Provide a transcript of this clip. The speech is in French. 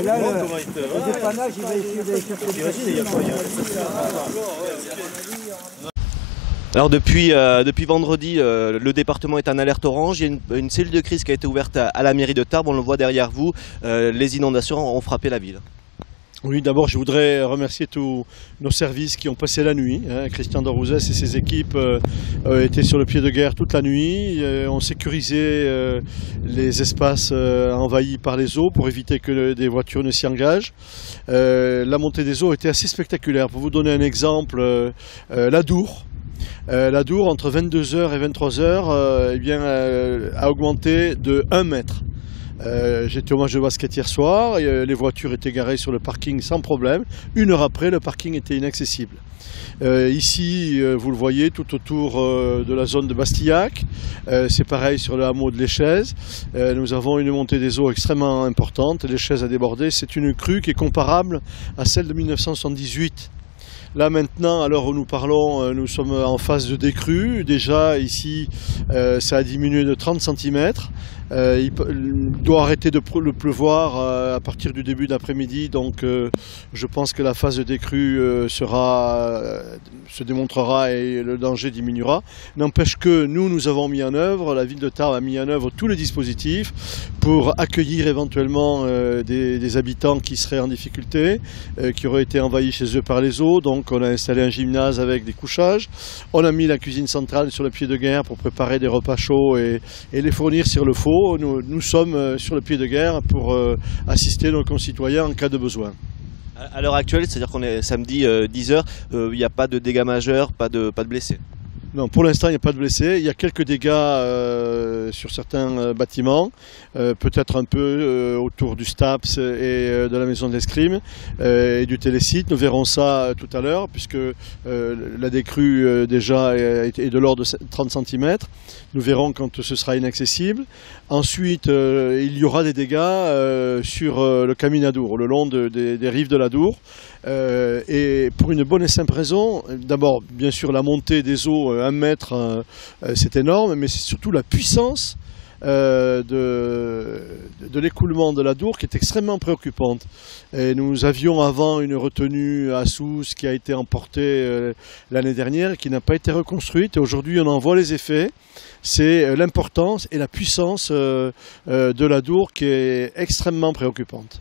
Et là, le dépannage, il va essayer d'aller chercher. Alors depuis vendredi, le département est en alerte orange. Il y a une cellule de crise qui a été ouverte à la mairie de Tarbes. On le voit derrière vous. Les inondations ont frappé la ville. Oui, d'abord je voudrais remercier tous nos services qui ont passé la nuit. Christian Dorouzès et ses équipes étaient sur le pied de guerre toute la nuit, ont sécurisé les espaces envahis par les eaux pour éviter que des voitures ne s'y engagent. La montée des eaux était assez spectaculaire. Pour vous donner un exemple, la Dour, entre 22h et 23h, a augmenté de 1 mètre. J'étais au match de basket hier soir, et, les voitures étaient garées sur le parking sans problème. 1 heure après, le parking était inaccessible. Ici, vous le voyez, tout autour de la zone de Bastillac, c'est pareil sur le hameau de l'Échèze. Nous avons une montée des eaux extrêmement importante. L'Échèze a débordé. C'est une crue qui est comparable à celle de 1978. Là maintenant, à l'heure où nous parlons, nous sommes en phase de décrue. Déjà ici, ça a diminué de 30 cm. Il doit arrêter de pleuvoir à partir du début d'après-midi. Donc je pense que la phase de décrue se démontrera et le danger diminuera. N'empêche que nous avons mis en œuvre, la ville de Tarbes a mis en œuvre tous les dispositifs pour accueillir éventuellement des habitants qui seraient en difficulté, qui auraient été envahis chez eux par les eaux. Donc on a installé un gymnase avec des couchages. On a mis la cuisine centrale sur le pied de guerre pour préparer des repas chauds et les fournir sur le faux. Nous sommes sur le pied de guerre pour assister nos concitoyens en cas de besoin. À l'heure actuelle, c'est-à-dire qu'on est samedi 10h, il n'y a pas de dégâts majeurs, pas de blessés. Non, pour l'instant, il n'y a pas de blessés. Il y a quelques dégâts sur certains bâtiments, peut-être un peu autour du STAPS et de la maison de l'escrime et du télésite. Nous verrons ça tout à l'heure, puisque la décrue déjà est de l'ordre de 30 cm. Nous verrons quand ce sera inaccessible. Ensuite, il y aura des dégâts sur le Caminadour, le long des rives de la Dour. Et pour une bonne et simple raison, d'abord, bien sûr, la montée des eaux, 1 mètre, c'est énorme, mais c'est surtout la puissance de l'écoulement de la Dour qui est extrêmement préoccupante. Et nous avions avant une retenue à Sousse qui a été emportée l'année dernière et qui n'a pas été reconstruite. Et aujourd'hui, on en voit les effets. C'est l'importance et la puissance de la Dour qui est extrêmement préoccupante.